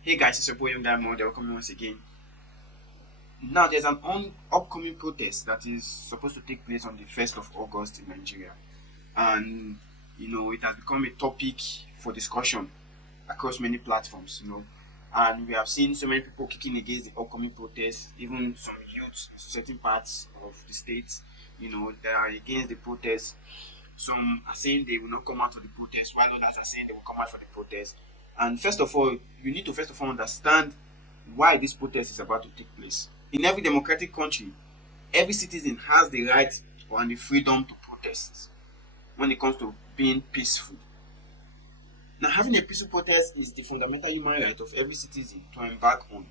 Hey guys, it's your boy Young Diamond. Welcome once again. Now, there's an upcoming protest that is supposed to take place on the 1st of August in Nigeria, and it has become a topic for discussion across many platforms. And we have seen so many people kicking against the upcoming protest, even some youths, certain parts of the states, that are against the protest. Some are saying they will not come out for the protest, while others are saying they will come out for the protest. And first of all, you need to first of all understand why this protest is about to take place. In every democratic country, every citizen has the right and the freedom to protest when it comes to being peaceful. Now, having a peaceful protest is the fundamental human right of every citizen to embark on.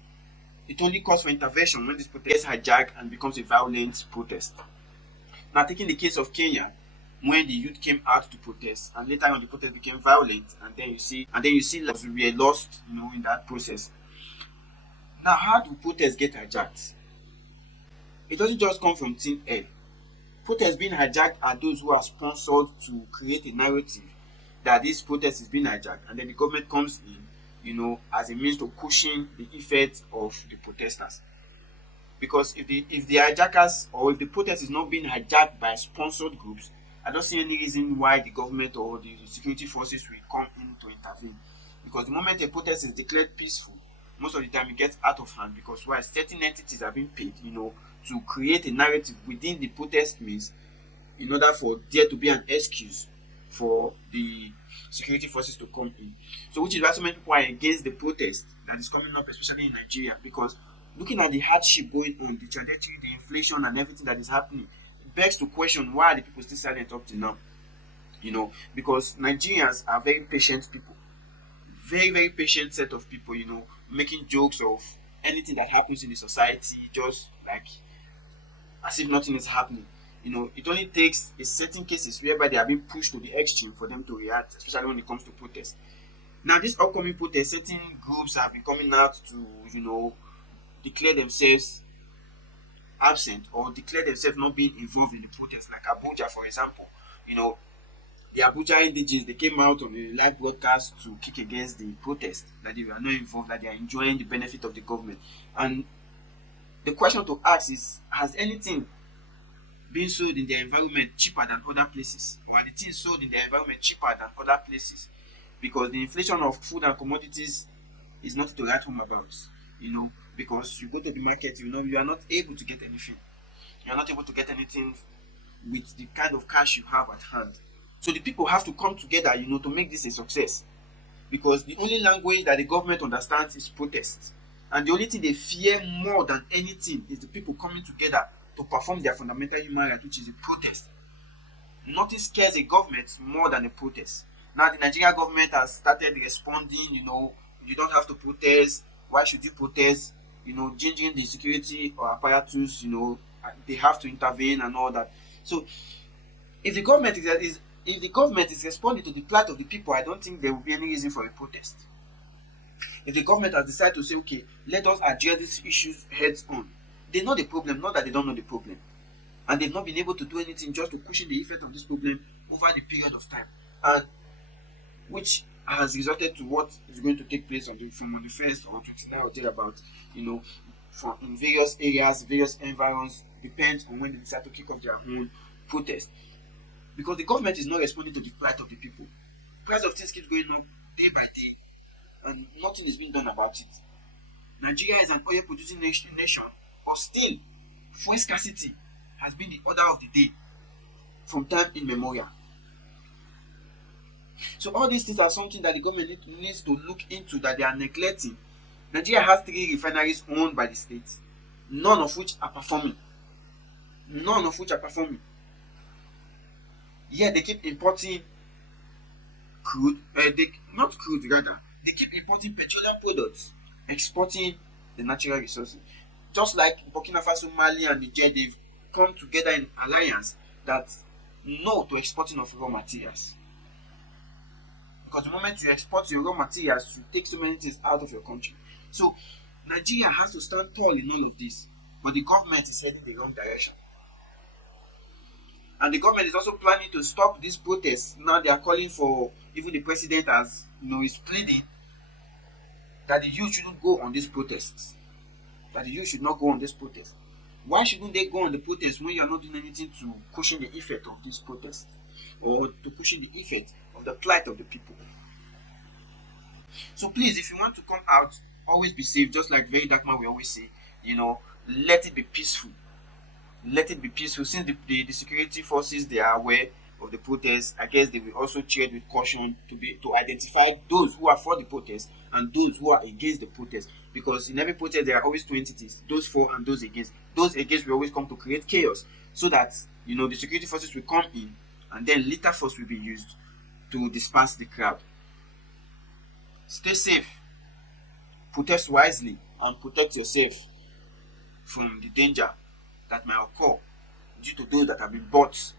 It only calls for intervention when this protest gets hijacked and becomes a violent protest. Now, taking the case of Kenya, when the youth came out to protest, and later on the protest became violent, and then you see lives were lost, in that process. Now, how do protests get hijacked? It doesn't just come from thin air. Protests being hijacked are those who are sponsored to create a narrative that this protest is being hijacked, and then the government comes in, as a means to cushion the effect of the protesters. Because if the hijackers or if the protest is not being hijacked by sponsored groups, I don't see any reason why the government or the security forces will come in to intervene. Because the moment a protest is declared peaceful, most of the time it gets out of hand, because while certain entities are being paid, to create a narrative within the protest means, in order for there to be an excuse for the security forces to come in. So which is why so many people are against the protest that is coming up, especially in Nigeria, because looking at the hardship going on, the trajectory, the inflation and everything that is happening, it begs to question why are the people still silent up to now. Because Nigerians are very patient people, very, very patient set of people, making jokes of anything that happens in the society, just like as if nothing is happening. It only takes a certain cases whereby they are being pushed to the extreme for them to react, especially when it comes to protest. Now, this upcoming protest, certain groups have been coming out to, declare themselves absent or declare themselves not being involved in the protest, like Abuja, for example. The Abuja indigenes, they came out on a live broadcast to kick against the protest, that they were not involved, that they are enjoying the benefit of the government. And the question to ask is, has anything been sold in their environment cheaper than other places? Or are the things sold in their environment cheaper than other places? Because the inflation of food and commodities is nothing to write home about, because you go to the market, you are not able to get anything. You are not able to get anything with the kind of cash you have at hand. So the people have to come together, to make this a success. Because the only language that the government understands is protest. And the only thing they fear more than anything is the people coming together to perform their fundamental human right, which is a protest. Nothing scares a government more than a protest. Now the Nigerian government has started responding, you don't have to protest. Why should you protest? Changing the security or apparatus, they have to intervene and all that. So if the government is responding to the plight of the people, I don't think there will be any reason for a protest. If the government has decided to say, okay, let us address these issues heads on, they know the problem, not that they don't know the problem. And they've not been able to do anything just to cushion the effect of this problem over the period of time. And which has resulted to what is going to take place from on the 1st or 29 or thereabout, from in various areas, various environs, depends on when they decide to kick off their own protest. Because the government is not responding to the plight of the people. Price of things keeps going up day by day, and nothing is being done about it. Nigeria is an oil producing nation, but still, fuel scarcity has been the order of the day from time immemorial. So all these things are something that the government needs to look into, that they are neglecting. Nigeria has 3 refineries owned by the state, none of which are performing. Yeah, they keep importing crude, not crude rather, they keep importing petroleum products, exporting the natural resources. Just like Burkina Faso, Mali, and Niger, they've come together in alliance that no to exporting of raw materials. Because the moment you export your raw materials, you take so many things out of your country. So Nigeria has to stand tall in all of this, but the government is heading the wrong direction. And the government is also planning to stop these protests. Now they are calling for, even the president is pleading that the youth shouldn't go on these protests. That the youth should not go on this protest. Why shouldn't they go on the protest when you are not doing anything to cushion the effect of this protest, or to cushion the effect of the plight of the people? So please, if you want to come out, always be safe. Just like Very Dark Man we always say, let it be peaceful. Let it be peaceful. Since the security forces, they are aware of the protest, I guess they will also tread with caution to identify those who are for the protest and those who are against the protest. Because in every protest there are always two entities, those for and those against. Those against will always come to create chaos, so that the security forces will come in, and then lethal force will be used to disperse the crowd. Stay safe, protest wisely, and protect yourself from the danger that might occur due to those that have been bought,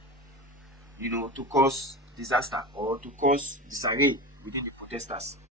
to cause disaster or to cause disarray within the protesters.